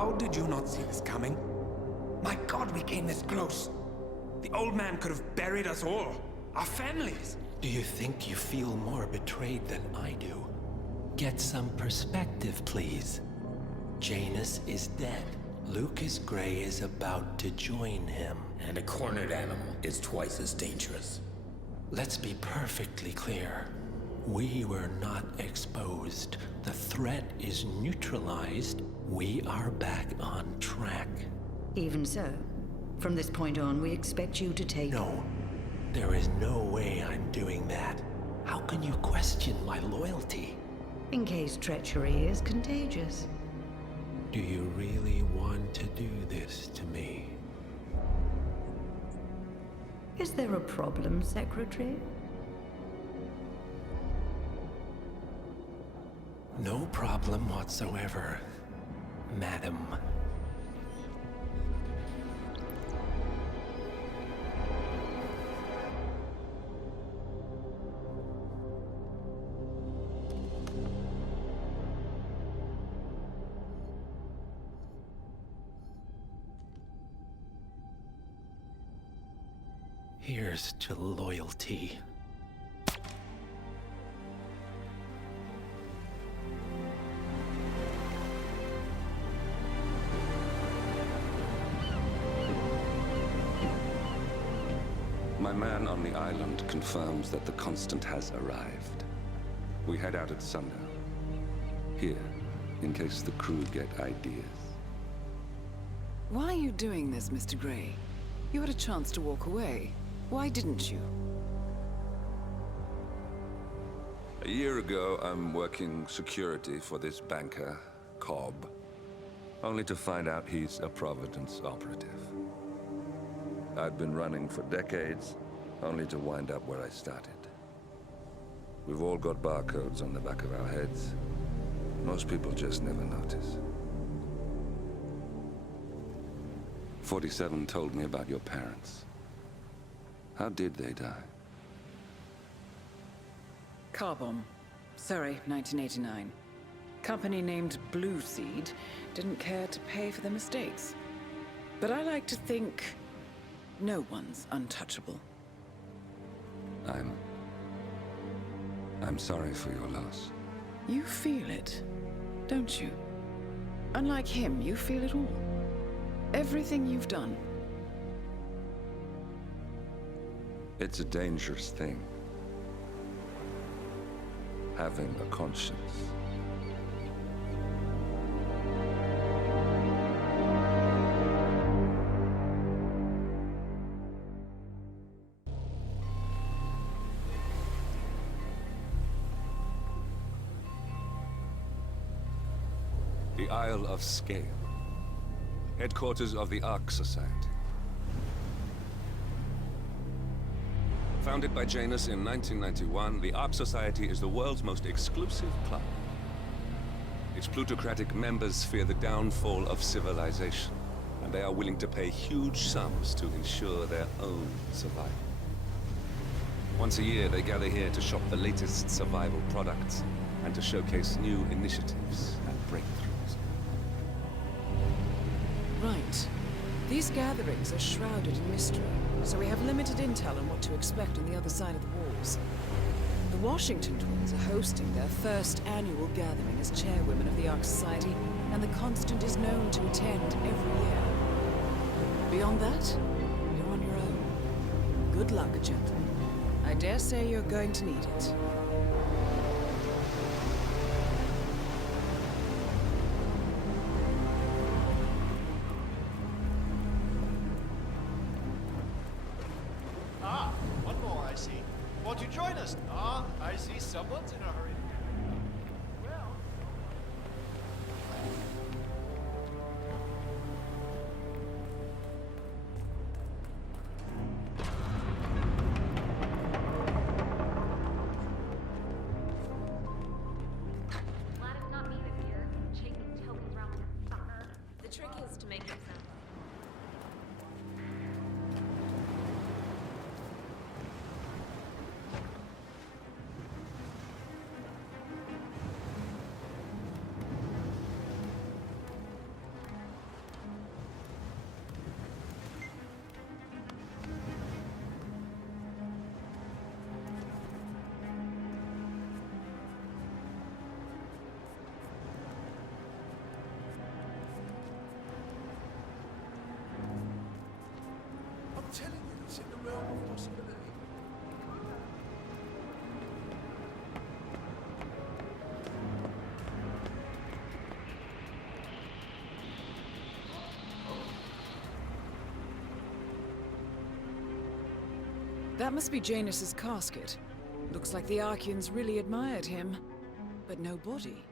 How did you not see this coming? My God, we came this close. The old man could have buried us all. Our families. Do you think you feel more betrayed than I do? Get some perspective, please. Janus is dead. Lucas Gray is about to join him. And a cornered animal is twice as dangerous. Let's be perfectly clear. We were not exposed. The threat is neutralized. We are back on track. Even so, from this point on, we expect you to take... No. There is no way I'm doing that. How can you question my loyalty? In case treachery is contagious. Do you really want to do this to me? Is there a problem, Secretary? No problem whatsoever, Madam. Here's to loyalty. My man on the island confirms that the Constant has arrived. We head out at sundown. Here, in case the crew get ideas. Why are you doing this, Mr. Gray? You had a chance to walk away. Why didn't you? A year ago, I'm working security for this banker, Cobb, only to find out he's a Providence operative. I'd been running for decades, only to wind up where I started. We've all got barcodes on the back of our heads. Most people just never notice. 47 told me about your parents. How did they die? Car bomb. Surrey, 1989. Company named Blue Seed didn't care to pay for their mistakes. But I like to think no one's untouchable. I'm sorry for your loss. You feel it, don't you? Unlike him, you feel it all. Everything you've done. It's a dangerous thing. Having a conscience. The Isle of Scale. Headquarters of the Ark Society. Founded by Janus in 1991, the Ark Society is the world's most exclusive club. Its plutocratic members fear the downfall of civilization, and they are willing to pay huge sums to ensure their own survival. Once a year, they gather here to shop the latest survival products and to showcase new initiatives and breakthroughs. Right. These gatherings are shrouded in mystery, so we have limited intel on what to expect on the other side of the walls. The Washington twins are hosting their first annual gathering as chairwomen of the Ark Society, and the Constant is known to attend every year. Beyond that, you're on your own. Good luck, gentlemen. I dare say you're going to need it. Won't you join us? I see someone's in a hurry. Well... Glad it's not me this year, chasing tokens around like a sucker. The trick is to make it sound. realm of possibility. That must be Janus's casket. Looks like the Archeans really admired him, but no body.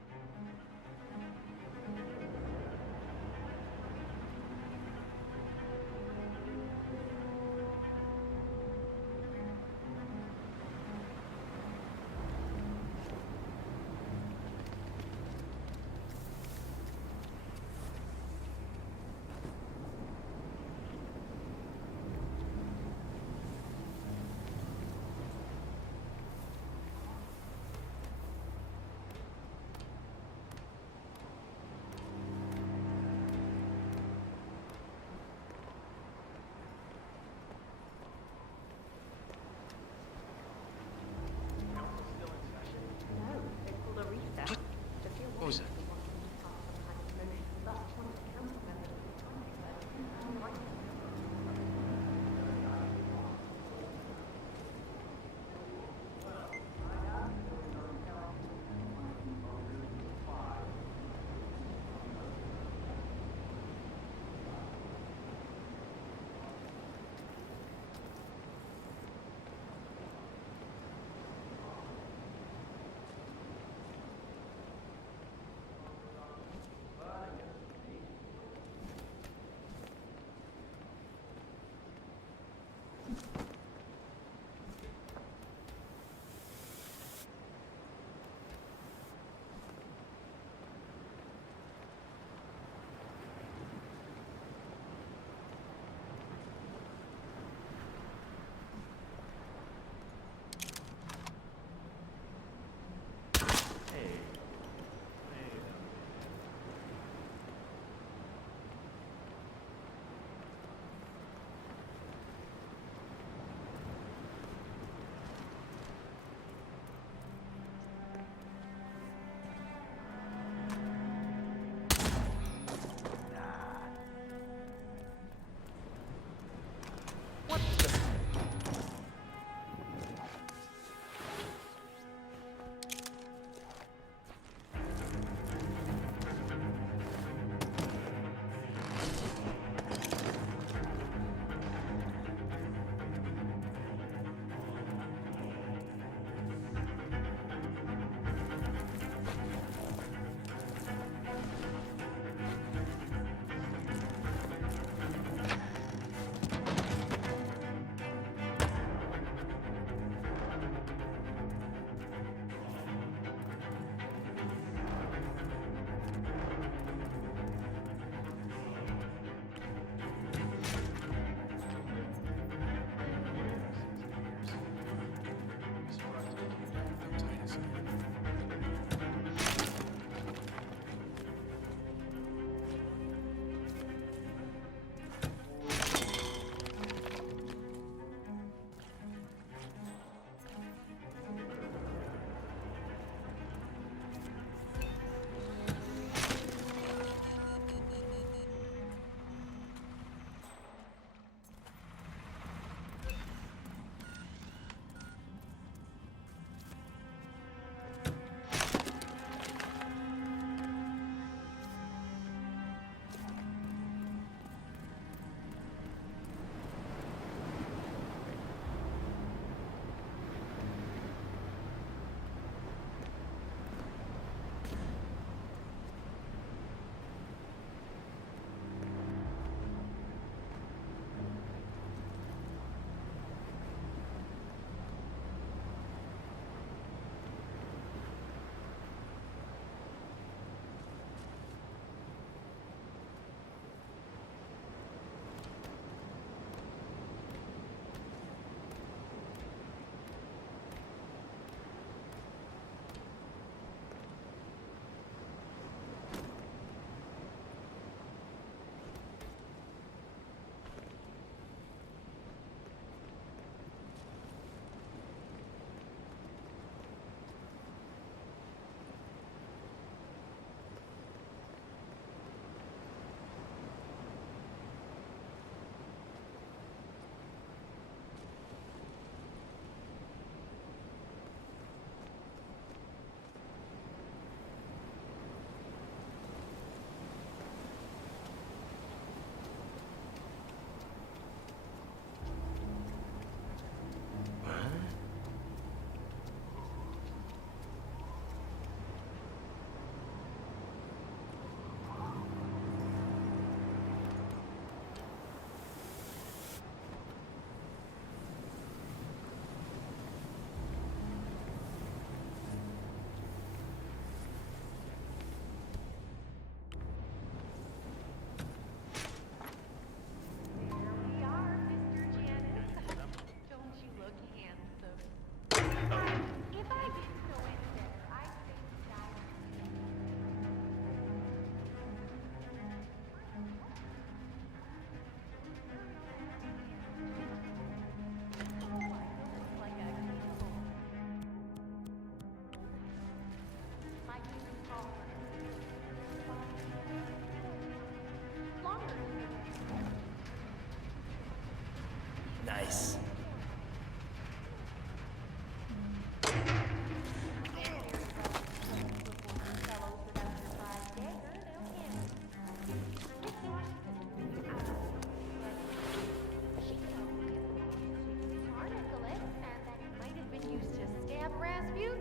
views.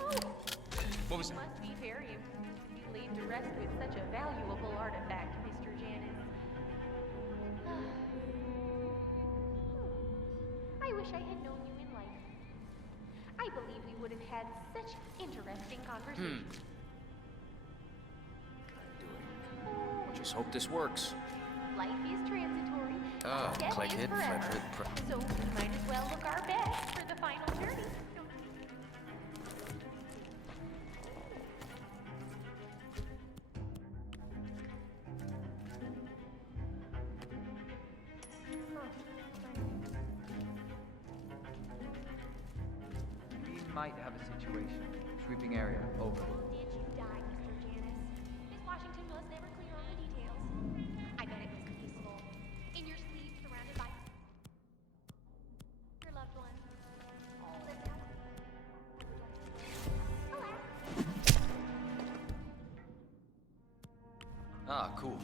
Oh, What was you that? must be very impressed to be laid to rest with such a valuable artifact, Mr. Janus. I wish I had known you in life. I believe we would have had such interesting conversations. Just hope this works. Life is transitory. Ah, Death click is it, forever. flip it, So we might as well look our best for the final journey. Don't you think? We might have a situation. Sweeping area, over. Did you die, Mr. Janus? Miss Washington was never clear on the details. I bet it was peaceful. In your sleep, surrounded by your loved ones. All lived out. Alas. Ah, cool.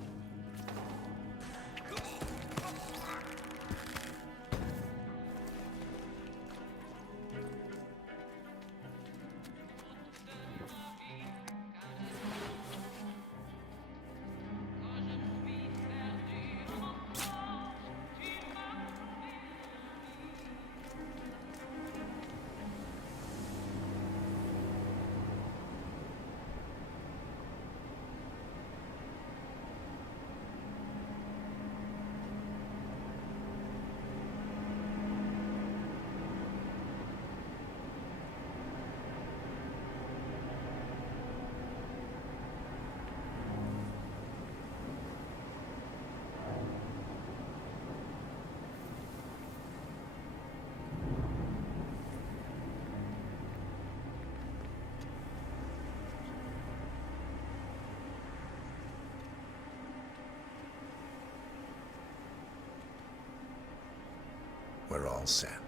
We're all set.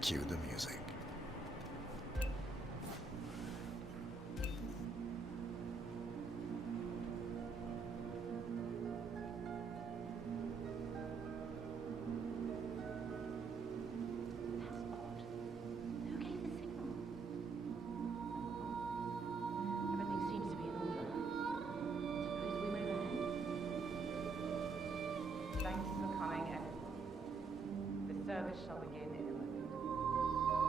Cue the music. Who gave the signal? Everything seems to be in order. Suppose we move ahead. Thanks for coming, and the service shall begin in a moment.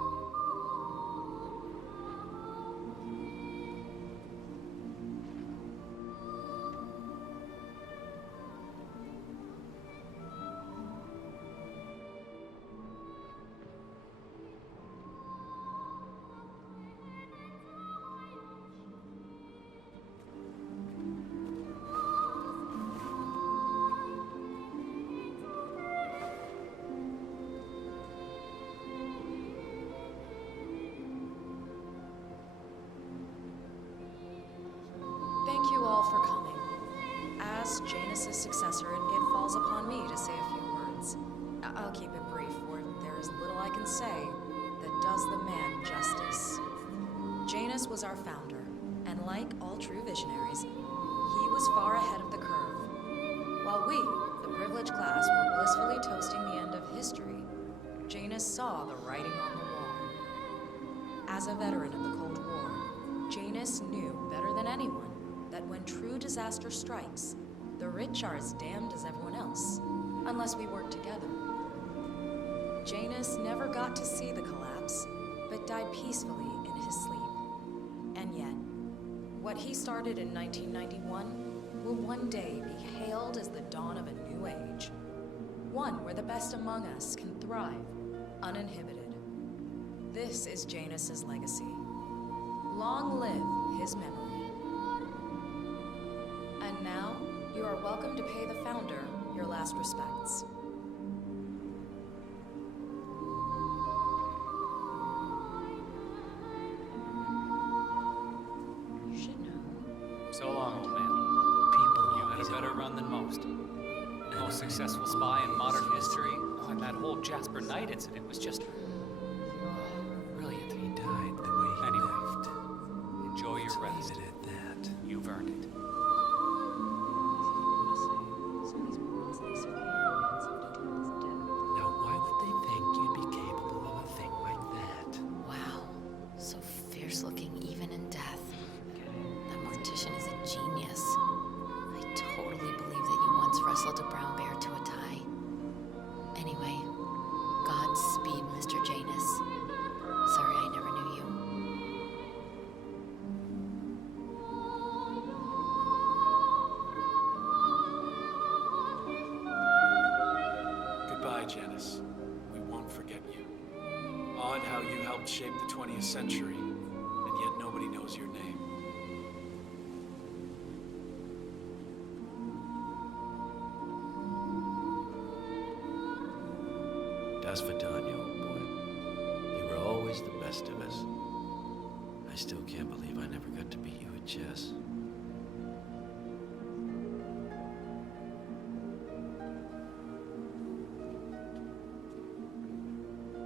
Thank you all for coming. As Janus's successor, it falls upon me to say a few words. I'll keep it brief, for there is little I can say that does the man justice. Janus was our founder, and like all true visionaries, he was far ahead of the curve. While we, the privileged class, were blissfully toasting the end of history, Janus saw the writing on the wall. As a veteran of the Cold War, Janus knew better than anyone that when true disaster strikes, the rich are as damned as everyone else, unless we work together. Janus never got to see the collapse, but died peacefully in his sleep. And yet, what he started in 1991 will one day be hailed as the dawn of a new age. One where the best among us can thrive, uninhibited. This is Janus's legacy. Long live his memory. And now, you are welcome to pay the founder your last respects. You should know. So long, HITMAN. You had a better run than most. Most successful spy in modern history. Oh, and that whole Jasper Knight incident was just brilliant. He died the way he Anyway, left. enjoy your Let's rest. leave it at that. You've earned it. Now, why would they think you'd be capable of a thing like that? Wow. odd how you helped shape the 20th century, and yet nobody knows your name. Das Vidania, old boy. You were always the best of us. I still can't believe I never got to beat you at chess.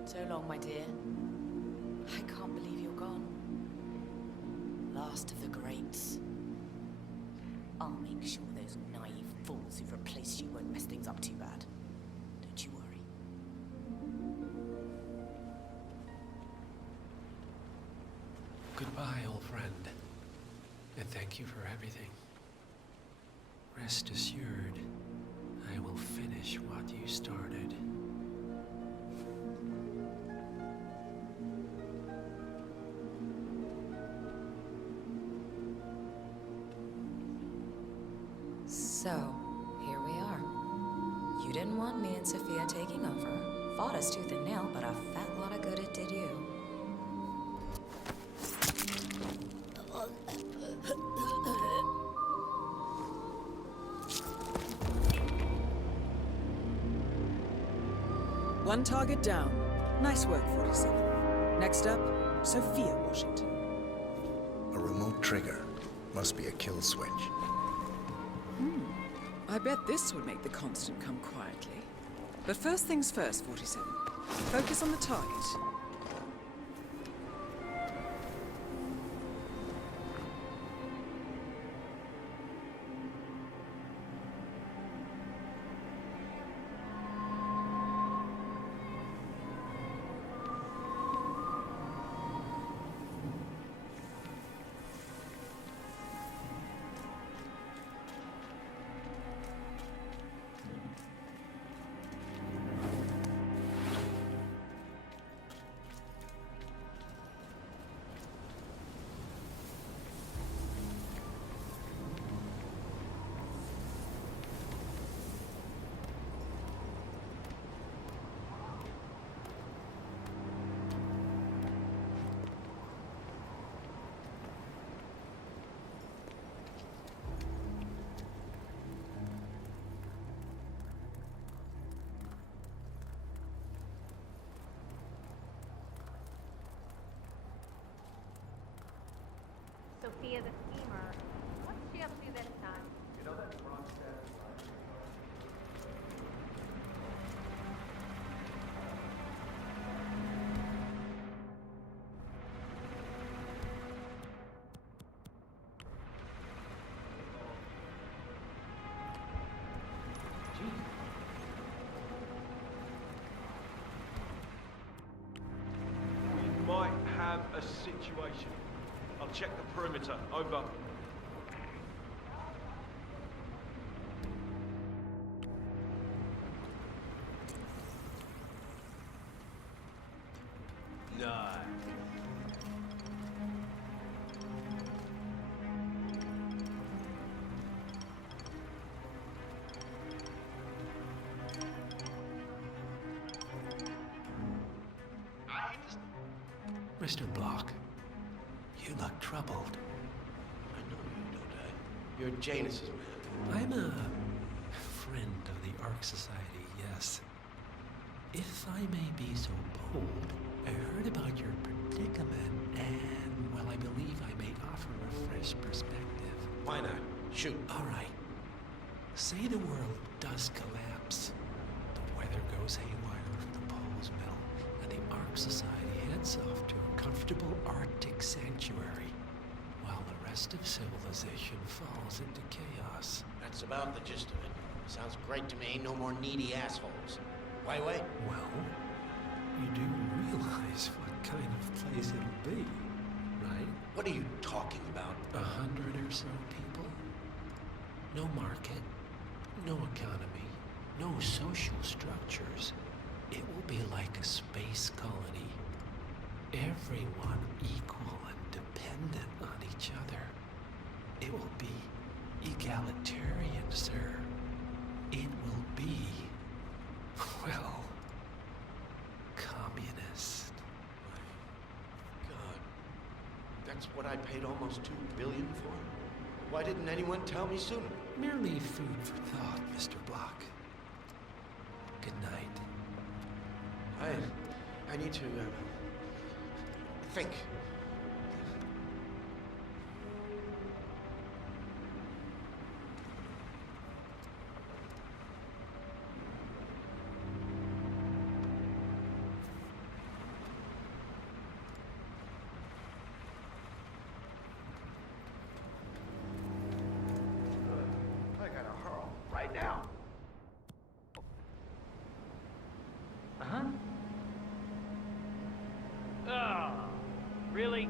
So long, my dear. I can't believe you're gone. Last of the greats. I'll make sure those naive fools who've replaced you won't mess things up too bad. Don't you worry. Goodbye, old friend. And thank you for everything. Rest assured, I will finish what you started. So, here we are. You didn't want me and Sophia taking over. Fought us tooth and nail, but a fat lot of good it did you. One target down. Nice work, 47. Next up, Sophia Washington. A remote trigger. Must be a kill switch. I bet this would make the Constant come quietly. But first things first, 47. Focus on the target. Sophia the schemer. What's she up to this time? You know that Ark Society? We might have a situation. I'll check the perimeter. Over. Nice. Mr. Block, you look troubled. I know you, don't I? You're Janus's man. I'm a friend of the Ark Society, yes. If I may be so bold, I heard about your predicament, and, well, I believe I may offer a fresh perspective. Why not? Shoot. All right. Say the world does collapse. The weather goes haywire for the Poles Mill, and the Ark Society heads off to a comfortable Arctic sanctuary, while the rest of civilization falls into chaos. That's about the gist of it. Sounds great to me. No more needy assholes. Why wait? Well, you do realize what kind of place it'll be, right? What are you talking about? 100 or so people. No market, no economy, no social structures. It will be like a space colony. Everyone equal and dependent on each other. It will be egalitarian, sir. It will be, well, communist. That's what I paid almost $2 billion for. Why didn't anyone tell me sooner? Merely food for thought, Mr. Block. Good night. I need to, think. I gotta hurl right now. Uh-huh. Oh, really?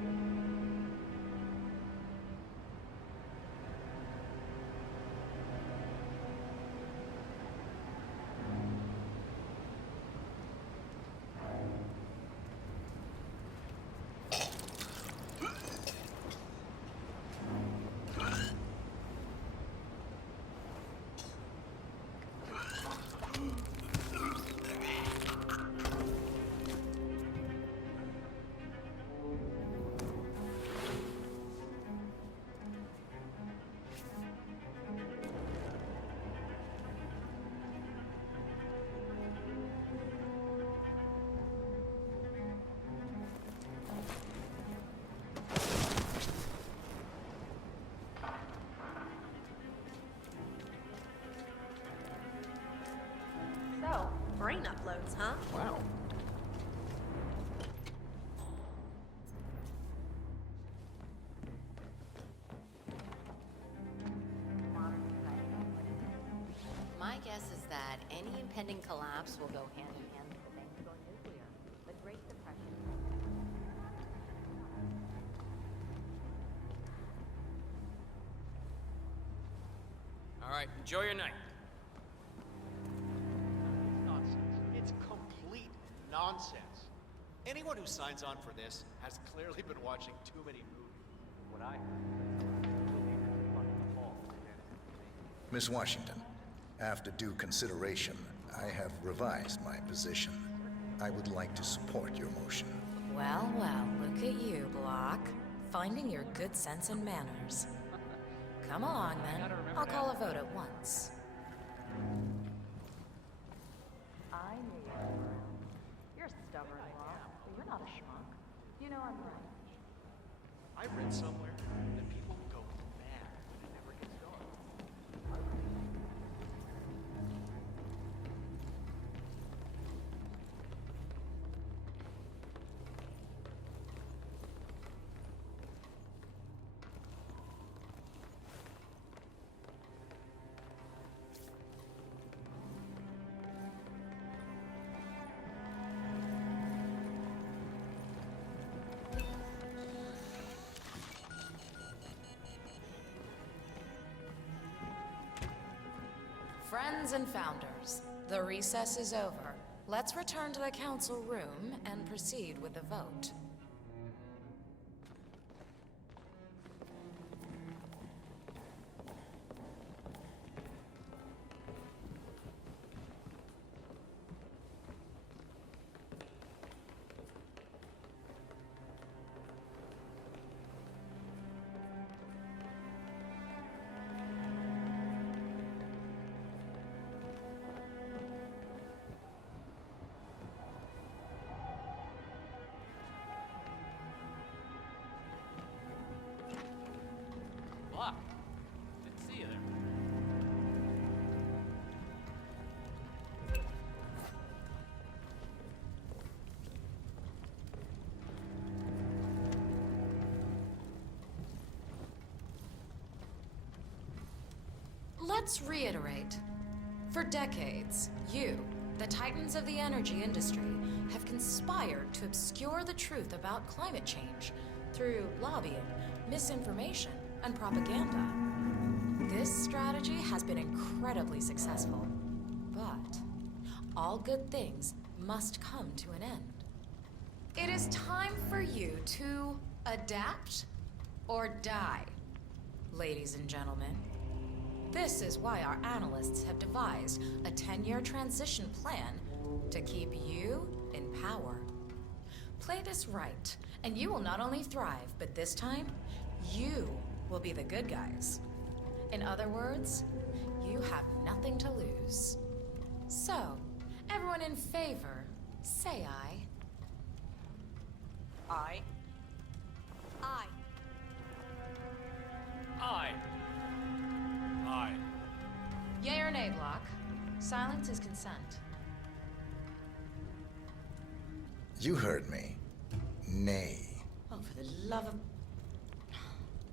So, brain uploads, huh? Wow. My guess is that any impending collapse will go hand in hand with the things going nuclear. The Great Depression. All right, enjoy your night. Nonsense. It's complete nonsense. Anyone who signs on for this has clearly been watching too many movies. What I heard. The hall. Miss Washington, after due consideration, I have revised my position. I would like to support your motion. Well, well, look at you, Block. Finding your good sense and manners. Come along, then. I'll call a vote at once. I knew you were around. You're stubborn, Block, but you're not a schmuck. You know I'm right. I read somewhere that people go mad when it never gets dark. Friends and founders, the recess is over. Let's return to the council room and proceed with the vote. Block. Didn't see you there. Let's reiterate. For decades, you, the titans of the energy industry, have conspired to obscure the truth about climate change through lobbying, misinformation, and propaganda. This strategy has been incredibly successful, but all good things must come to an end. It is time for you to adapt or die, ladies and gentlemen. This is why our analysts have devised a 10-year transition plan to keep you in power. Play this right, and you will not only thrive, but this time, you will be the good guys. In other words, you have nothing to lose. So, everyone in favor, say aye. Aye. Aye. Aye. Aye. Yay or nay, Block? Silence is consent. You heard me. Nay. Oh, for the love of...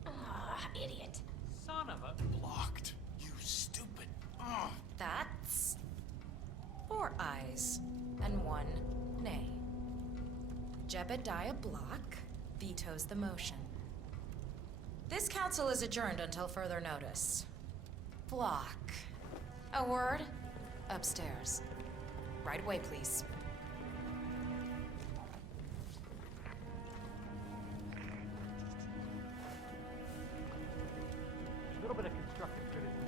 Ah, idiot. Son of a... Blocked. You stupid. Ugh. That's... 4 ayes and 1 nay. Jebediah Block vetoes the motion. This council is adjourned until further notice. Block. A word? Upstairs. Right away, please. A little bit of constructive criticism.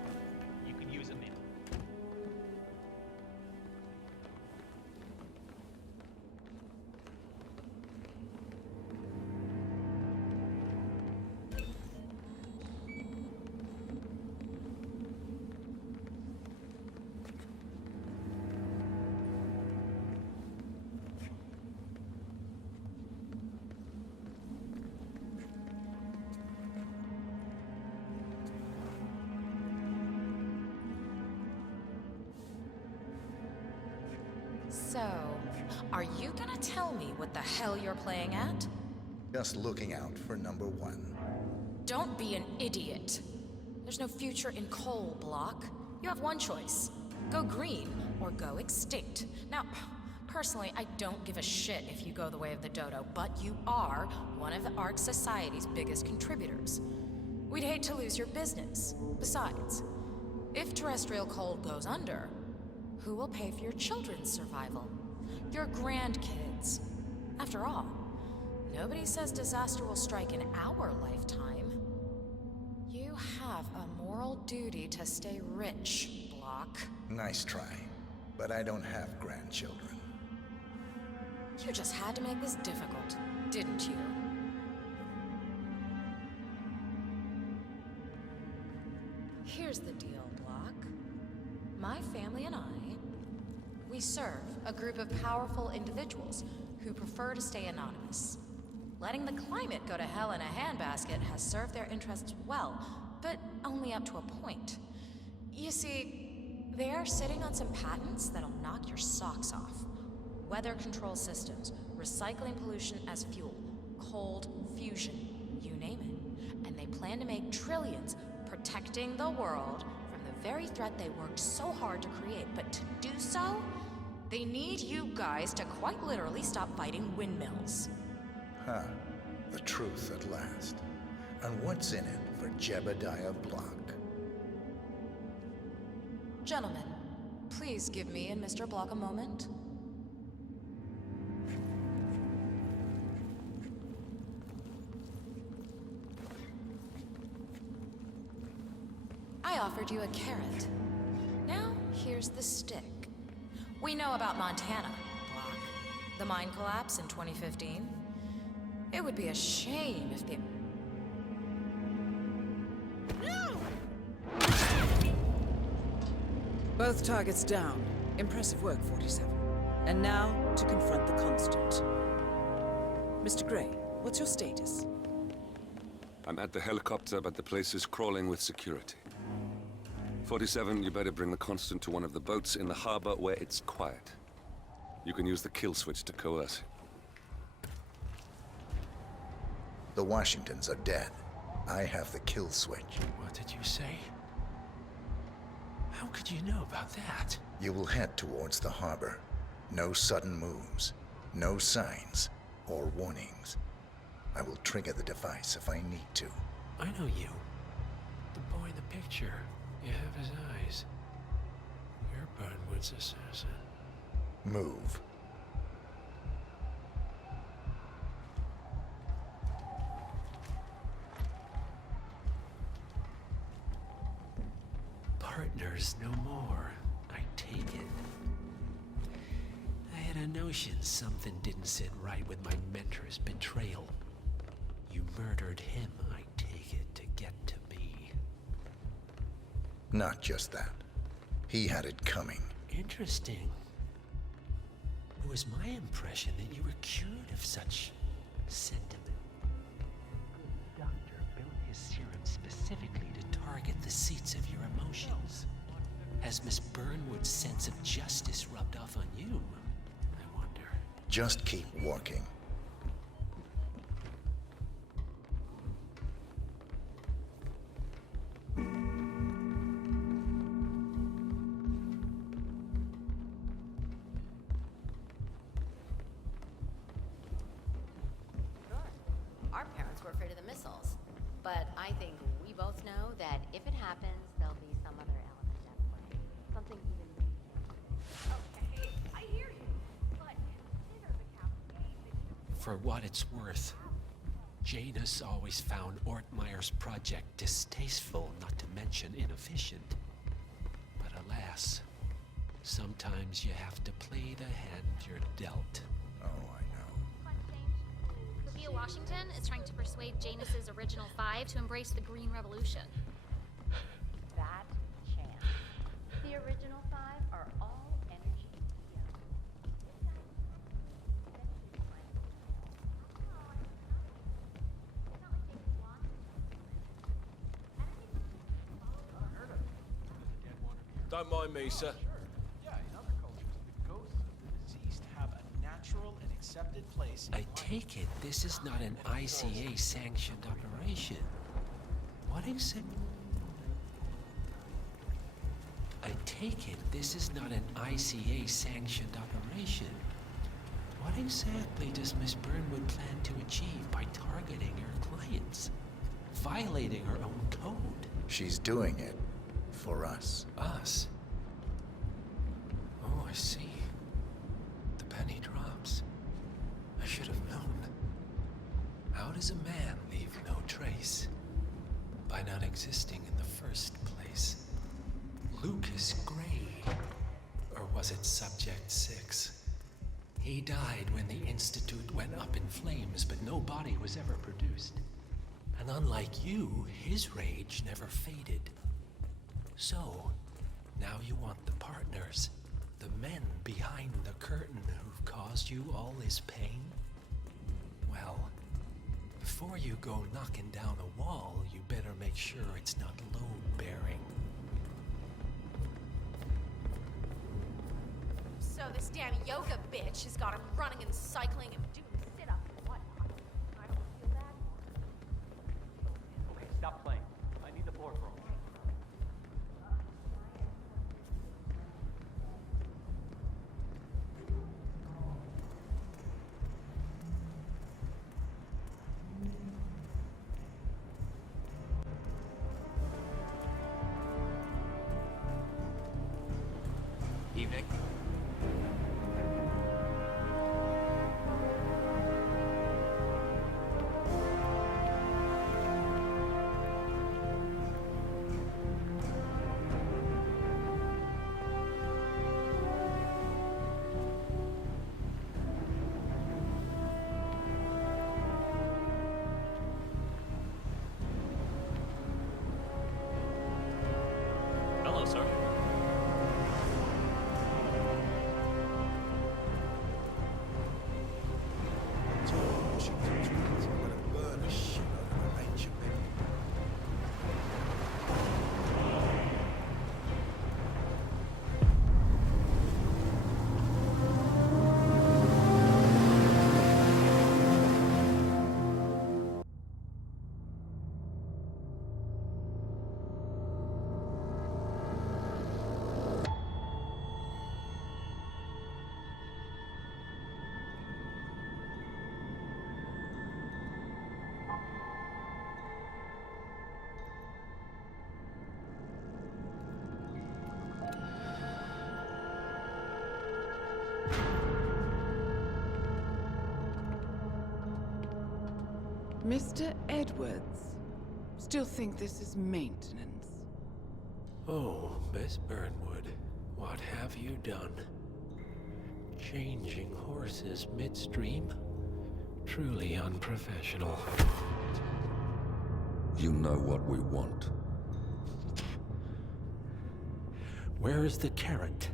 You can use it, man. So, are you gonna tell me what the hell you're playing at? Just looking out for number 1. Don't be an idiot. There's no future in coal, Block. You have one choice. Go green or go extinct. Now, personally, I don't give a shit if you go the way of the dodo, but you are one of the Ark Society's biggest contributors. We'd hate to lose your business. Besides, if terrestrial coal goes under, who will pay for your children's survival? Your grandkids. After all, nobody says disaster will strike in our lifetime. You have a moral duty to stay rich, Block. Nice try. But I don't have grandchildren. You just had to make this difficult, didn't you? Here's the deal, Block. My family and I, we serve a group of powerful individuals who prefer to stay anonymous. Letting the climate go to hell in a handbasket has served their interests well, but only up to a point. You see, they are sitting on some patents that'll knock your socks off. Weather control systems, recycling pollution as fuel, cold fusion, you name it. And they plan to make trillions protecting the world from the very threat they worked so hard to create. But to do so, they need you guys to quite literally stop fighting windmills. Huh. The truth at last. And what's in it for Jebediah Block? Gentlemen, please give me and Mr. Block a moment. I offered you a carrot. Now, here's the stick. We know about Montana, Block. The mine collapse in 2015. It would be a shame if the... Both targets down. Impressive work, 47. And now, to confront the Constant. Mr. Gray, what's your status? I'm at the helicopter, but the place is crawling with security. 47, you better bring the Constant to one of the boats in the harbor where it's quiet. You can use the kill switch to coerce him. The Washingtons are dead. I have the kill switch. What did you say? How could you know about that? You will head towards the harbor. No sudden moves. No signs or warnings. I will trigger the device if I need to. I know you. The boy in the picture. You have his eyes. You're Burnwood's assassin. Move. Partners no more, I take it. I had a notion something didn't sit right with my mentor's betrayal. You murdered him, I take it, to get to me. Not just that. He had it coming. Interesting. It was my impression that you were cured of such sentiment. The doctor built his serum specifically to target the seats of your emotions. Has Miss Burnwood's sense of justice rubbed off on you? I wonder. Just keep walking. Our parents were afraid of the missiles. But I think we both know that if it happens, there'll be some other element at play. Something even we can't predict. Okay, I hear you. But consider the campaign. For what it's worth, Janus always found Ortmeyer's project distasteful, not to mention inefficient. But alas, sometimes you have to play the hand you're dealt. Oh, I know. Sophia Washington is trying to persuade Janus's original 5 to embrace the Green Revolution. That chance. The original 5 are all energy. Don't mind me, sir. Yeah, in other cultures, the ghosts of the deceased have a natural and accepted place. I take it this is not an ICA-sanctioned operation. What exactly? I take it this is not an ICA-sanctioned operation. What exactly does Miss Burnwood plan to achieve by targeting her clients? Violating her own code? She's doing it for us. Us? Oh, I see. The penny drops. I should have known. How does a man leave no trace? By not existing in the first place. Lucas Gray. Or was it Subject 6? He died when the Institute went up in flames, but no body was ever produced. And unlike you, his rage never faded. So, now you want the partners, the men behind the curtain who've caused you all this pain? Well, before you go knocking down a wall, you better make sure it's not load-bearing. So this damn yoga bitch has got him running and cycling and doing sit-ups and whatnot. I don't feel bad for him. Okay, stop playing. I need the floor for Evening. Hello, sir. Mr. Edwards, still think this is maintenance? Oh, Miss Burnwood, what have you done? Changing horses midstream? Truly unprofessional. You know what we want. Where is the carrot?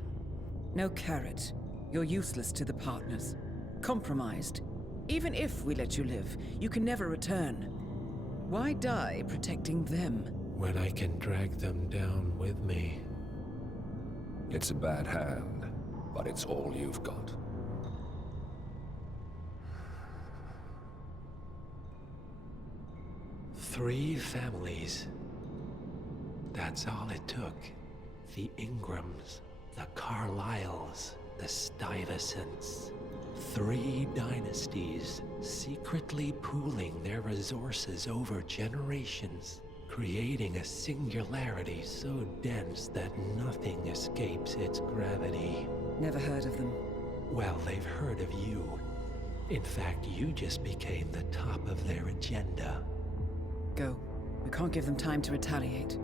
No carrot. You're useless to the partners. Compromised. Even if we let you live, you can never return. Why die protecting them? When I can drag them down with me. It's a bad hand, but it's all you've got. Three families. That's all it took. The Ingrams, the Carlyles, the Stuyvesants. 3 dynasties secretly pooling their resources over generations, creating a singularity so dense that nothing escapes its gravity. Never heard of them. Well, they've heard of you. In fact, you just became the top of their agenda. Go. We can't give them time to retaliate.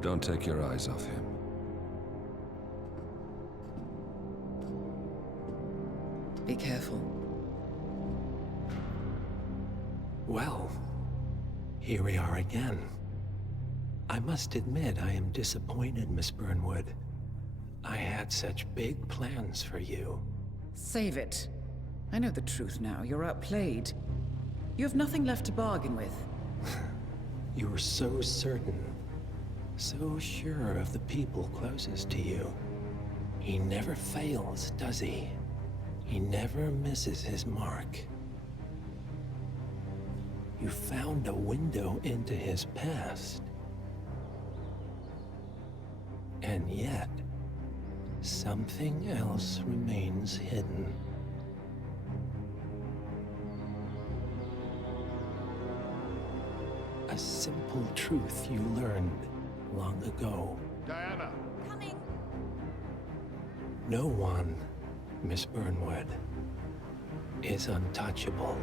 Don't take your eyes off him. Be careful. Well, here we are again. I must admit I am disappointed, Miss Burnwood. I had such big plans for you. Save it. I know the truth now. You're outplayed. You have nothing left to bargain with. You were so certain. So sure of the people closest to you. He never fails, does he? He never misses his mark. You found a window into his past. And yet, something else remains hidden. A simple truth you learned long ago. Diana! Coming! No one, Miss Burnwood, is untouchable.